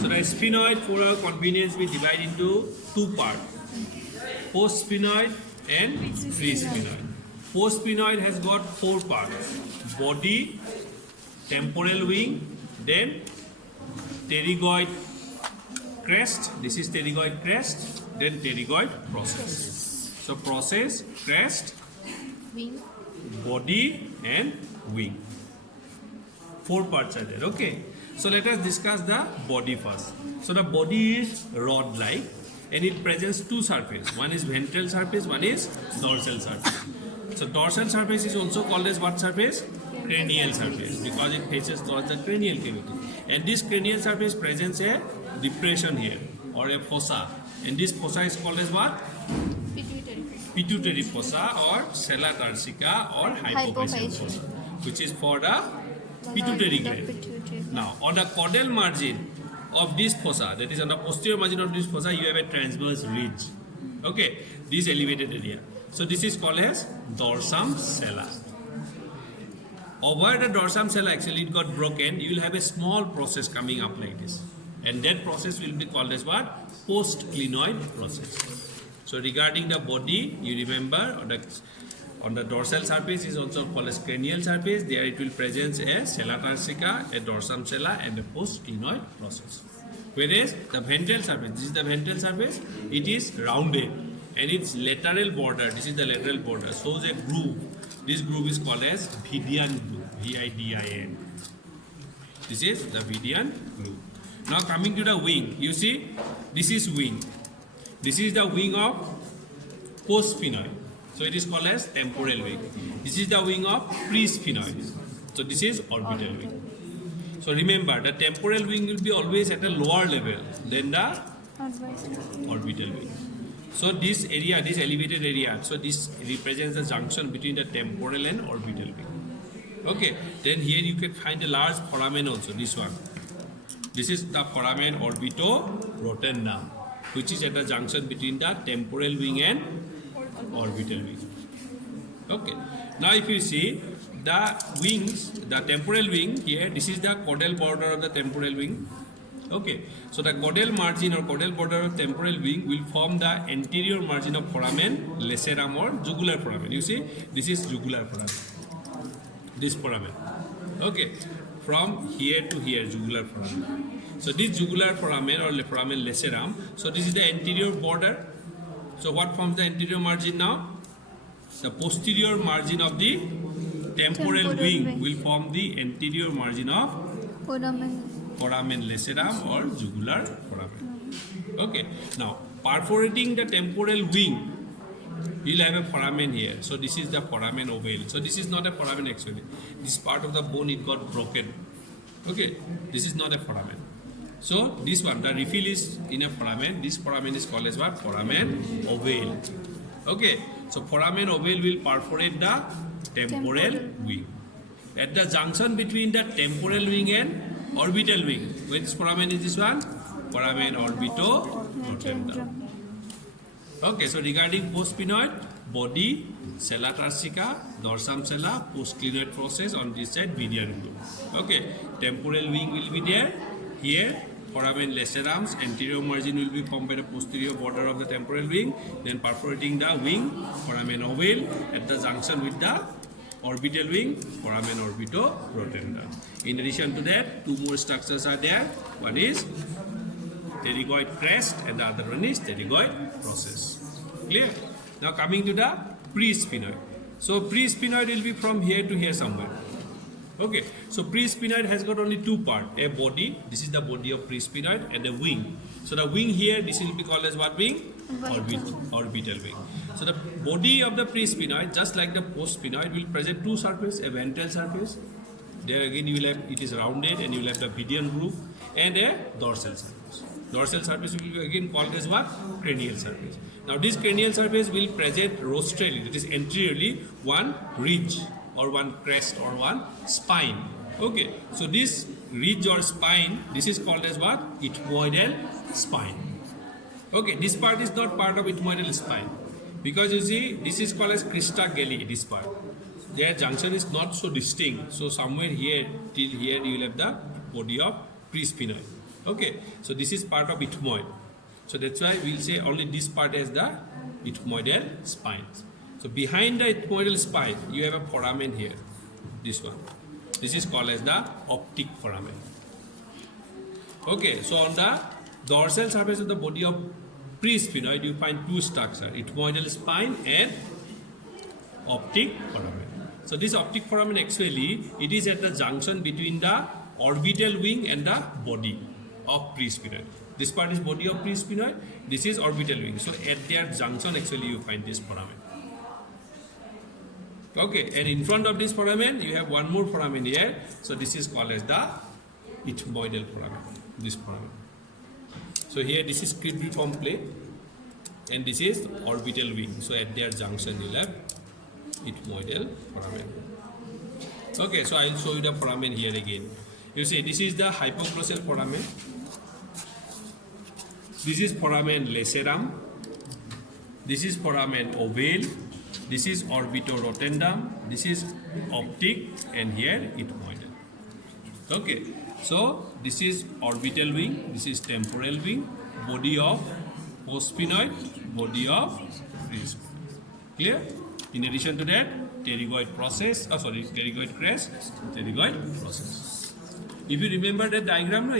So the sphenoid, for our convenience, we divide into two parts: post-sphenoid and pre-sphenoid. Post-sphenoid has got four parts: body, temporal wing, then pterygoid crest. This is pterygoid crest, then pterygoid process. So process, crest, Wing. body and wing. Four parts are there. Okay. So let us discuss the body first. So the body is rod-like and it presents two surfaces. One is ventral surface, one is dorsal surface. So dorsal surface is also called as what surface? Cranial surface, because it faces towards the cranial cavity. And this cranial surface presents a depression here or a fossa. And this fossa is called as what? Pituitary. Pituitary fossa or sella turcica or hypophyseal Hypophyseal. fossa, which is for the pituitary gland. Pituitary. Now, on the caudal margin of this fossa, that is on the posterior margin of this fossa, you have a transverse ridge. Okay, this elevated area. So this is called as dorsum sella. Over the dorsum sella, actually it got broken, you will have a small process coming up like this. And that process will be called as what? Post-clinoid process. So regarding the body, you remember on the dorsal surface is also called as cranial surface. There it will present a sella turcica, a dorsum sella and a post-clinoid process. Whereas the ventral surface, this is the ventral surface, it is rounded and its lateral border, this is the lateral border, shows a groove. This groove is called as Vidian groove, V-I-D-I-N. This is the Vidian groove. Now coming to the wing, you see, this is wing. This is the wing of post-sphenoid. So it is called as temporal wing. This is the wing of pre-sphenoid. So this is orbital wing. So remember, the temporal wing will be always at a lower level than the orbital wing. So this area, this elevated area, so this represents the junction between the temporal and orbital wing. Okay, then here you can find a large foramen also, this one. This is the foramen orbitorotenna, which is at the junction between the temporal wing and orbital wing. Okay, now if you see the wings, the temporal wing here, this is the caudal border of the temporal wing. Okay, so the caudal margin or caudal border of temporal wing will form the anterior margin of foramen lacerum or jugular foramen. You see, this is jugular foramen, this foramen. Okay, from here to here, jugular foramen. So this jugular foramen or foramen lacerum, so this is the anterior border. So what forms the anterior margin now? The posterior margin of the temporal wing will form the anterior margin of foramen lacerum or jugular foramen. Okay, now perforating the temporal wing, you will have a foramen here. So this is the foramen ovale. So this is not a foramen actually. This part of the bone, it got broken. Okay, this is not a foramen. So this one, the refill is in a foramen. This foramen is called as what? Foramen ovale. Okay, so foramen ovale will perforate the temporal wing. At the junction between the temporal wing and orbital wing, which foramen is this one? Foramen orbitorotenna. Okay, so regarding post-sphenoid, body, sella turcica, dorsum sella, post-clinoid process, on this side, Vidian groove. Okay, temporal wing will be there. Here, foramen lacerum's anterior margin will be formed by the posterior border of the temporal wing, then perforating the wing, foramen ovale, at the junction with the orbital wing, foramen orbitorotenna. In addition to that, two more structures are there. One is pterygoid crest and the other one is pterygoid process. Clear? Now coming to the pre-sphenoid. So pre-sphenoid will be from here to here somewhere. Okay, so pre-sphenoid has got only two parts, a body, this is the body of pre-sphenoid, and a wing. So the wing here, this will be called as what wing? Orbital wing. So the body of the pre-sphenoid, just like the post-sphenoid, will present two surfaces, a ventral surface. There again you will have, it is rounded and you will have the Vidian groove, and a dorsal surface. Dorsal surface will be again called as what? Cranial surface. Now this cranial surface will present rostrally, that is anteriorly, one ridge or one crest or one spine. Okay, so this ridge or spine, this is called as what? Ethmoidal spine. Okay, this part is not part of ethmoidal spine, because you see this is called as crista galli, this part. Their junction is not so distinct, so somewhere here till here you will have the body of pre-sphenoid. Okay, so this is part of ethmoid. So that's why we'll say only this part as the ethmoidal spine. So behind the ethmoidal spine, you have a foramen here. This one. This is called as the optic foramen. Okay, so on the dorsal surface of the body of pre-sphenoid, you find two structures: ethmoidal spine and optic foramen. So this optic foramen actually, it is at the junction between the orbital wing and the body of pre-sphenoid. This part is body of pre-sphenoid, this is orbital wing. So at their junction actually you find this foramen. Okay, and in front of this foramen you have one more foramen here. So this is called as the ethmoidal foramen. This foramen. So here this is cribriform plate and this is orbital wing. So at their junction you will have ethmoidal foramen. Okay, so I will show you the foramen here again. You see, this is the hypoglossal foramen. This is foramen lacerum. This is foramen ovale. This is orbitorotendum. This is optic, and here ethmoidal. Okay, so this is orbital wing. This is temporal wing. Body of postsphenoid. Body of presphenoid. Clear? In addition to that, pterygoid process, pterygoid crest, pterygoid process. If you remember that diagram, no,